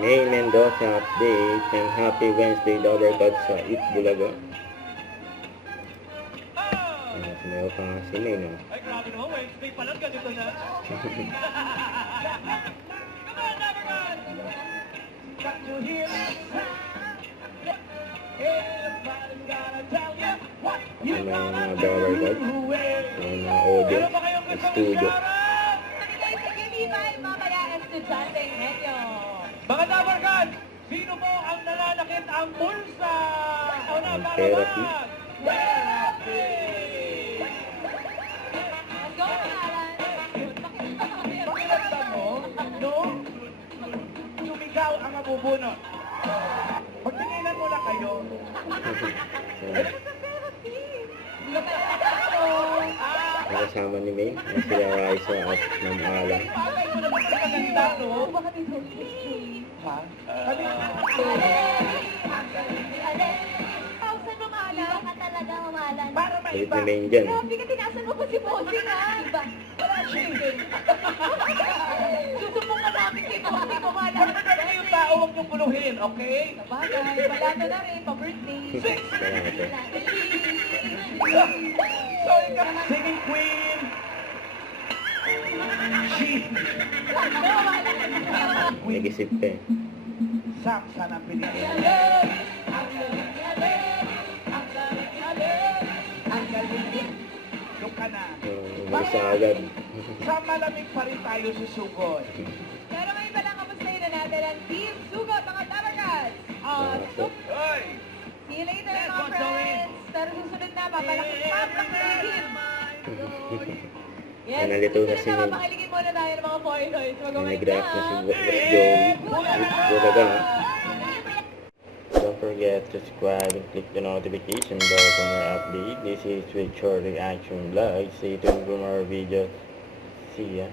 May Mendoza update and happy Wednesday Lovercats sa Eat Bulaga. Ayan, sumayaw pa nga si May, no? Ay, grabe naman, Wednesday pa lang, ganito na. May mga Lovercats, may mga audio at studio. Mga Lovercats, sino po ang nananakit ang bulsa? Una, Ang para therapy. man. Therapy! Pinagda mo, no? Sumigaw ang mabubunot. Pagtinginan mo na kayo. Nakasama ni May, na sila Raisa at Ma'am Alang. Bagay mo naman sa maganda, no? Ha? Para Kulit maiba. ni May dyan. Grabe ka, tinasan mo pa si Bossing, ha? Iba. Wala siya. Susubong ka namin kay Bossing, kumala. Pag maganda yung tao, huwag niyong buluhin, okay? Sabagay, balado na rin, pa-birthday. Six. So, ikaw, singing queen. She. Queen. Nag-isip ka eh. Saksa ng pelikula. Doon ka na. Umalis na agad. Sa malamig pa rin tayo susugod. Pero ngayon pala, kamustahin na natin ang Team Sugot, mga Tabarkas. Hoy! See you later, Let's mga go, Joey. friends. Pero susunod na, papakiligin. Yes, Nalito na susunod si na, May. papakiligin muna tayo ng mga Poinoys. Nag-react na si Boss Joey. Bulaga. Don't forget to subscribe and click the notification bell for more update. This is with Short Reaction Vlog. Stay tuned for more videos. See ya.